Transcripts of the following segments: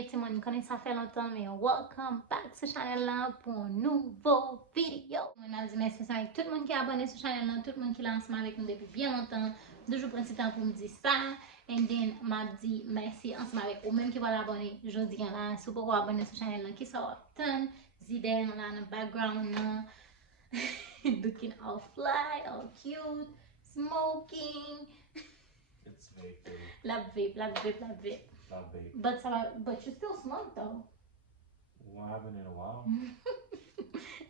bienvenue tout le monde, connaît ça fait longtemps mais welcome back sur channel là pour un nouveau vidéo. On a dit merci avec tout le monde qui est abonné sur channel là, tout le monde qui est là ensemble avec nous depuis bien longtemps. Toujours prendre ce temps pour me dire ça. And then m'a dit merci ensemble avec vous même qui va l'abonner. Je dis là, si vous abonner sur channel là qui sort ton Zidane là dans le background là. Looking all fly, all cute, smoking. It's vape, baby. La vape. Not vape. But you still smoke though. Well, I haven't in a while.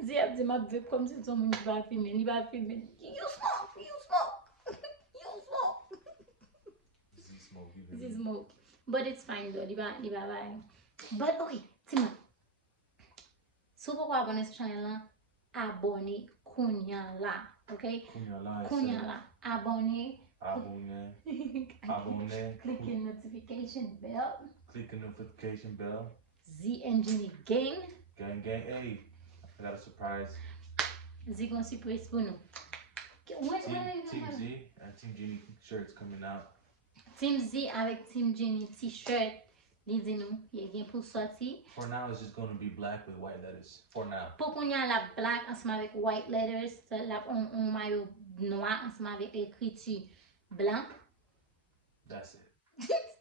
Zia dit ma vape comme si tout le monde va filmer. Il va filmer. You smoke. Z smoke. But it's fine though. Il va bye. But okay, Timon. Si vous abonnez sur channel là, abonnez Kounya là, okay? Kounya là, abonnez. Abonne. Click the notification bell. Click the notification bell. Z and Jenny gang. Gang. Hey, I got a surprise. Z gonna surprise for nous. Team Z and Team Genie shirts coming out. Team Z avec Team Jenny t-shirt. Les dit nous, il y a pour sortir. For now, it's just gonna be black with white letters. For now. Pour qu'on y a la black ensemble avec white letters, là on maillot noir ensemble avec écriture blanc. That's it.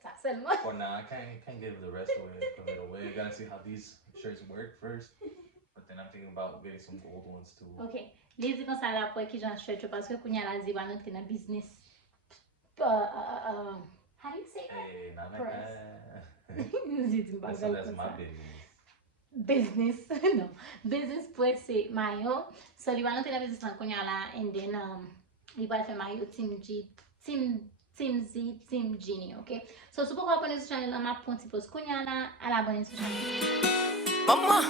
Ça seulement. For now, I can't give the rest away. I gotta see how these shirts work first. But then I'm thinking about getting some gold ones too. Okay. Les dit comme ça là pour qui j'en shirt parce que qu'on y a la dit va notre dans business. How do you say that? Hey, not like that. That's my business. Business, no. Business press c'est maillot. So il va notre dans business là qu'on y a là and then il va faire maillot Team Z, Team Genie, okay? So, si vous abonnez sur la chaîne, je vais prendre un petit peu de à l'abonner sur la chaîne. Maman,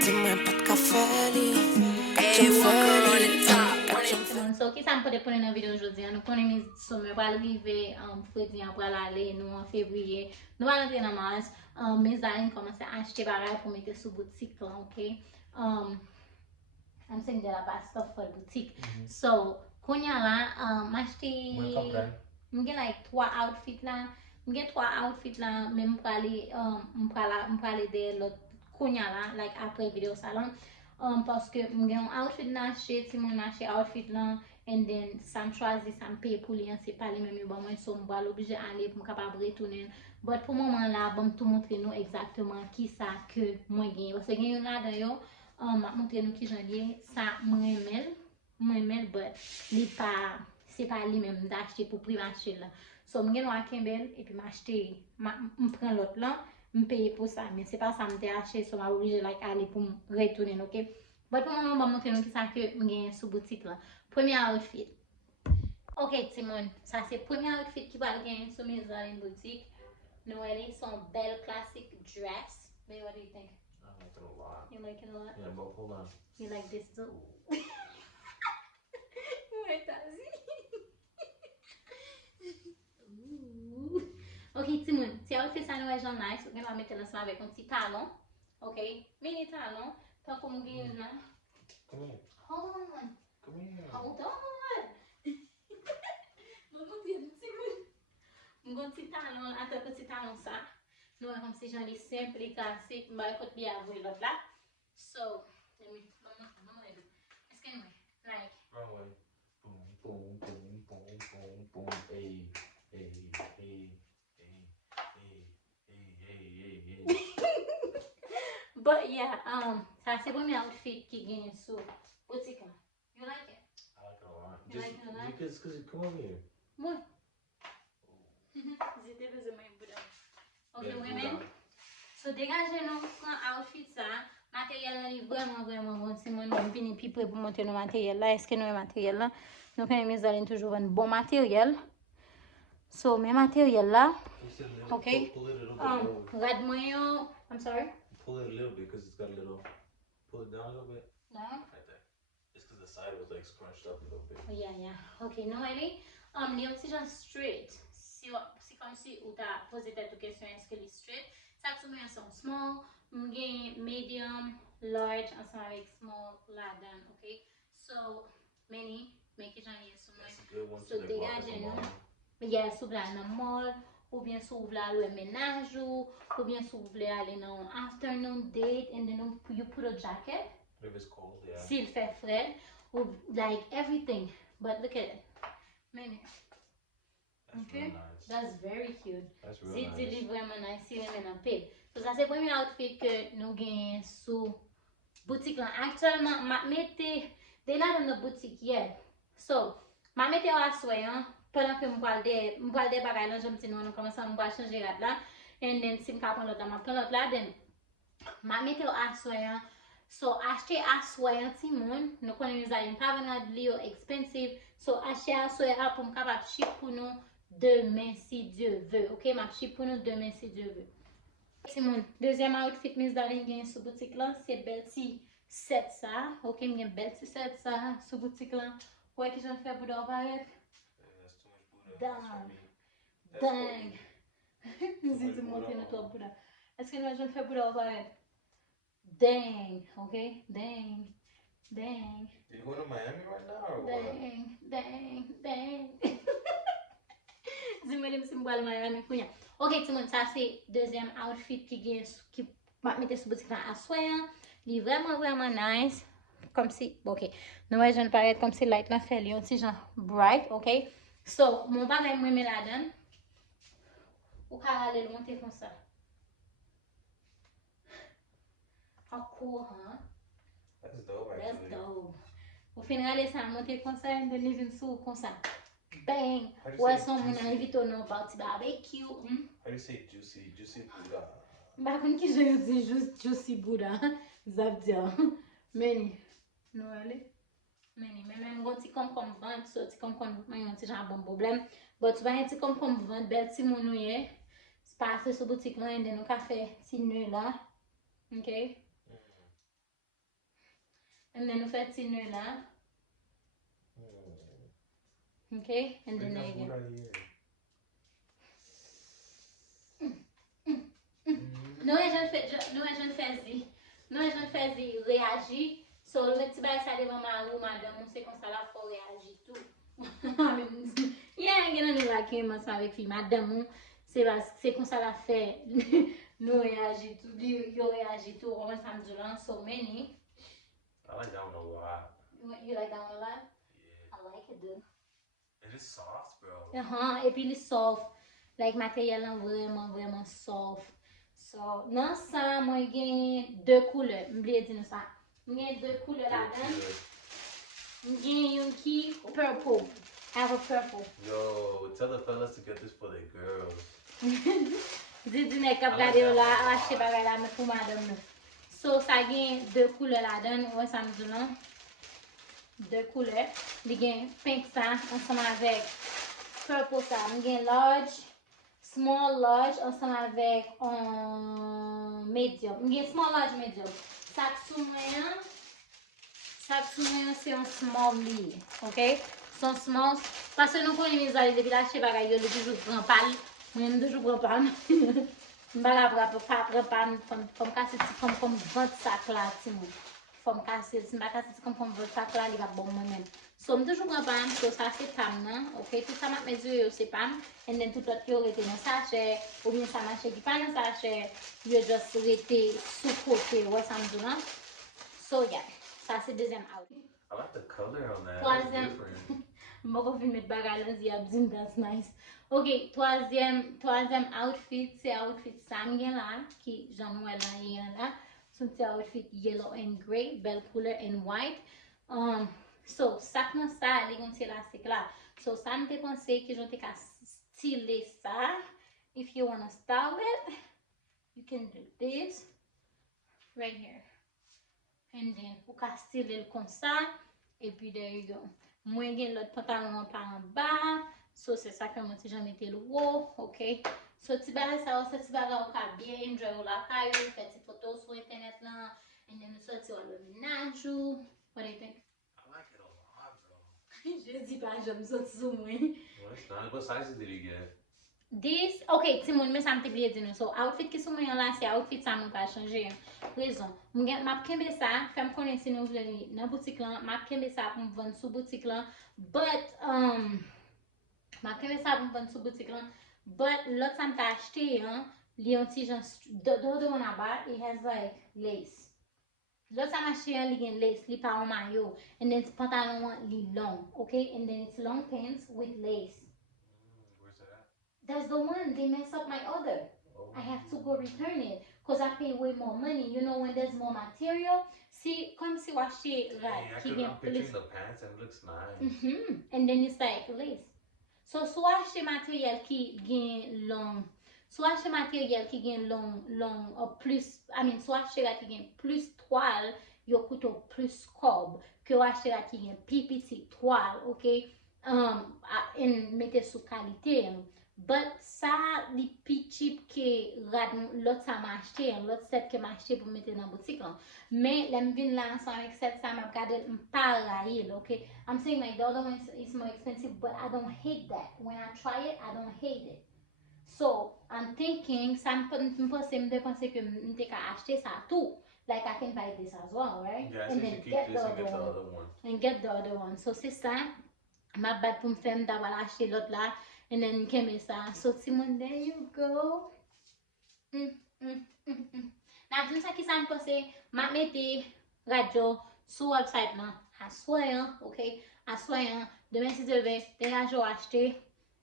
dis-moi pas de café, So, qui ça me peut pour une vidéo aujourd'hui? Nous connaissons mes sommets pour arriver en février, pour aller nous en février. Nous allons entrer dans mars. Mes amis commencent à acheter bagages pour mettre sur boutique là, okay? I'm saying de la base stuff for boutique. So, Kounya là, m'acheter m'gè like 3 outfits là. M'gè 3 outfits là, même pour aller de l'autre Kounya là, like après vidéo salon. Parce que m'gè un outfit là acheter, si mon acheter outfit là, and then ça me choisit, ça me paye pour lui, c'est pas les mêmes bon moi so m'va l'obligé aller pour capable retourner. But pour moment là, bon tout montrer nous exactement qui ça que moi gagne. Parce que gagne là dedans m'a montrer nous qui j'en lié, ça moi but c'est pas lui même d'acheter pour prix marché là. So m'gen wa Kembel et puis m'acheter m'prend l'autre là, m'payer pour ça mais c'est pas ça m'te acheter so m'a obligé like aller pour retourner, OK? But pour moment m'a montrer nous qui ça que m'gen sous boutique là. Premier outfit. OK Timon, ça c'est premier outfit qui va gagner sur mes en boutique. Noël son belle classic dress. Babe, what do you think? I like it a lot. You like it a lot? Yeah, but hold on. You like this too? Ok, Timon, si outfit ça nous est genre nice, on va mettre ensemble avec un petit talon, ok? Mini talon, tant qu'on gagne là. Come here. Hold on. Come here. Hold on. Mon petit talon, attends petit talon ça. Nous comme si j'en ai simple et classique, mais écoute bien avoir l'autre là. So, let me est-ce que nous like Wrong way. Boom. Hey. But yeah, ça c'est le premier outfit qui gagne sur boutique. You like it? I like it a lot. You like it a lot? Because come over here. Moi. J'étais besoin de me OK, women. So dégagez nous un outfit ça. Matériel est vraiment bon. Si moi je viens puis pour monter le matériel là, est-ce que nous le matériel là, nous connaissons allons toujours un bon matériel. So mes matériel là. OK. Regarde-moi I'm sorry. Pull it a little bit because it's got a little. Pull it down a little bit. Down? Right there. It's because the side was like scrunched up a little bit. Yeah. OK, non elle les aussi genre straight. Si comme si ou t'as posé ta question est-ce que les straight, ça que nous sont small, medium, large ensemble avec small là-dedans, OK? So many make it on here so That's a good one so to like walk in the mall. Yeah, so dans le mall ou bien si vous voulez aller au ménage, ou bien si vous voulez aller dans un afternoon date, and then you put a jacket. If it's cold, yeah. S'il fait frais, ou like everything. But look at it. Many. That's Okay? real nice. That's very cute. That's real Zit nice. li vraiment nice, si remen an pil. So ça c'est le premier outfit que nous gagnons sous boutique là. Actuellement, ma mette, they not in the boutique yet. So, ma mette au assoyant, pendant que m'voile des bagay là, j'aime si nous commençons à m'voile changer rad là. And then si m'ka prend l'autre là, ma prend l'autre là, then ma mette au assoyant. So, acheter assoyant ti moun, nous connaissons ça, pas vraiment li yo expensive. So, acheter assoyant pour m'capable ship pour nous demain si Dieu veut. Ok, ma ship pour nous demain si Dieu veut. Simon, deuxième outfit Miss Darling gagne sur boutique là, c'est bel petit set ça. Ok, m'gagne bel petit set ça sur boutique là. Ouais, que j'en fais pour d'ouvrir. That's too much Buddha. That's for me. That's Dang. for you. Zit monter no top Buddha. Est-ce que nous j'en fais pour d'ouvrir? Dang, ok? Dang. Dang. You going to Miami right now or what? Dang. Dis-moi si je vais Miami. Ok, tout le monde, ça c'est deuxième outfit qui m'a mis sur boutique à soir. Il est vraiment nice. Comme si, ok, nous je ne paraît comme si light là fait un petit genre bright, ok. So, mon bagage moi me la donne. Ou ka aller le monter comme ça. En courant. That's dope, Let's actually. go. Au final, ça monter comme ça, et then even sous comme ça. Bang! How do you Ou say son moun juicy? invite ou nou about barbecue. How do you say juicy? Juicy Buddha. Ba kon ki je di just juicy Buddha. Zap diya. Meni. Nou ale? Meni. Men men mgon ti kom vant. So ti kom man yon ti jan bon problem. But tu va yon ti kom vant. Bel ti moun nou ye. Spase sou boutik lan. And then nou ka fe ti nœud la. Ok? And then nou fe ti nœud la. Okay? And then there you go. Nou e jen fezi reagi. So, le ti bay sa devan ma ou madame, on se kon sa la fò reagi tout. Yeah, gen an nou la ke mas avek fi madame, se kon sa la fè nou reagi tout, yo reagi tout, on sa mdoulan, so many. I like that one a lot. You like that one a lot? Yeah. I like it though. And it's soft, bro. E pi li soft. Like materyal lan vreman soft. So, nan sa, mwen gen 2 koule. Mbliye di nou sa. Mwen gen 2 koule la den. Mwen gen yon ki purple. I have a purple. Yo, tell the fellas to get this for their girls. Di ne kap gade yo la, achete bagay la me pou madame nou. So, sa gen 2 koule la den. Wè sa mdou lan. 2 koule. Li gen pink sa, anseman avek purple sa. Mwen gen large. Small large ensemble avec un medium. Mwen gen small large medium. Sak sou mwen c'est un small li. Ok? Son small. Parce que nous connaissons les alliés depuis l'acheter bagay yo, le toujours prend pal. Mwen toujours prend pal. M'baga prend pal comme casser comme 20 sac là ti moun. Comme casser, si m'ba casser comme 20 sac là, il va bon moi même. So, m toujou pran pam, so sa se pam nan, ok? Tout sa mat mezure yo se pam, and then tout lot yo rete nan sachet, ou bien sa mache ki pa nan sachet, yo just rete sou kote, wè sa mdou nan. So, yeah, sa se deuxième outfit. I like the color on that. It's Troisième, different. mboko fin met bagay lan zi abzin, that's nice. Ok, troisième outfit, se outfit sam gen la, ki jan wè la yen la. Son se outfit yellow and gray, bel color and white. So, sak nan sa, li yon ti elastik la. So, sa mte pense ki jon te ka style sa. If you wanna style it, you can do this. Right here. And then, ou ka style el kon sa. E pi, there you go. Mwen gen lot pantalon pa an ba. So, se sa ke mwen ti jan mette l wo. Ok? So, ti bagay sa ou, se ti bagay ou ka bien enjoy ou la kayo. Fè ti foto sou internet lan. And then, so ti wala minajou. What do you think? I like it a lot, bro. Je dis pas, j'aime ça sous moi. Well, it's nice. What sizes did you get? This, ok, ti moun, men sa mte bliye di nou. So, outfit ki sou mwen la, se outfit sa mwen pa chanje. Rezon, mwen map kembe sa, fèm konen si nou vle li nan boutik lan, map kembe sa pou mwen sou boutik lan. But, map kembe sa pou mwen sou boutik lan. But l'autre ça m'a acheté, hein, li yon ti jan, the one I bought, it has like lace. L'autre ça m'a acheté, li gen lace, li pa an mayo. And then pantalon wan li long, okay? And then it's long pants with lace. Where's that at? That's the one, they mess up my order. Oh. I have to go return it. Because I pay way more money. You know when there's more material? See, comme si wache Dang, I'm picturing the pants and it looks nice. And then it's like lace. So, sou achete materyel ki gen long, sou achete materyel ki gen long, ou plus, sou achete la ki gen plus toal, yo kouto plus kob, ke ou achete la ki gen pi piti toal, ok? En mette sou kalite. But sa li pi cheap ke lot sa ma achete, lot set ke ma achete pou mette nan boutik lan. Men, lem vin la ansan avec set sa ma gade mpa rayil, ok? I'm saying like the other one is more expensive, but I don't hate that. When I try it, I don't hate it. So, I'm thinking, sa mde pense ke mte ka achete sa tou. Like I can buy this as well, right? Yeah, I And say then you keep this and get the other one. And get the other one. So, c'est ça. Ma bat pou m'fem da wala achete lot la. And then keme sa. So, Timon, there you go. Na din sa ki sa m'pose, ma mette radyo sou website nan. Aswayan, ok? Aswayan, demen si deve, te radyo achete.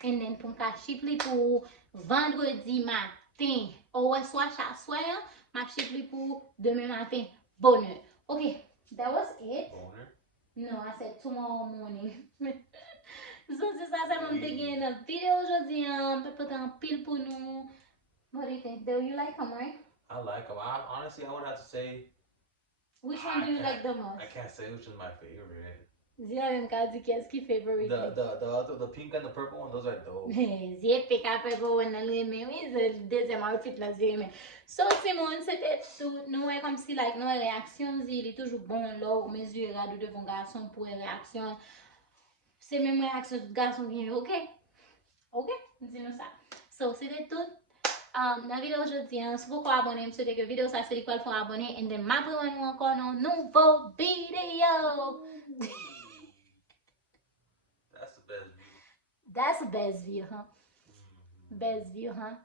And then pou m'ka ship li pou vendredi matin. Ou wè swa aswayan, ma ship li pou demain matin. Bonheur. Ok, that was it. Boner? No, I said tomorrow morning. So, c'est ça, ça m'a fait gagner notre vidéo aujourd'hui. Peut-être un pile pour nous. What do you think? Do you like them, right? I like them. Honestly, I would have to say. Which one do you like the most? I can't say which is my favorite. Zia même ka di qu'est-ce qui favorite. The pink and the purple one, those are dope. Zia pick up purple one nan reme. Oui, c'est le deuxième outfit la zia reme. So, Simon, c'était tout. Nous, comme si, like, nos réactions, il est toujours bon là, ou mesurer de devant garçon pour une réaction. C'est même réaction de garçon qui est ok? Ok? Dis-nous ça. So, c'était tout. Dans la vidéo aujourd'hui, si vous pouvez abonner, je souhaite que la vidéo ça c'est l'école pour abonner. Et then, m'abonner encore dans un nouveau vidéo. That's the best view. That's the best view, huh? Best view, huh?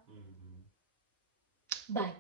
Bye.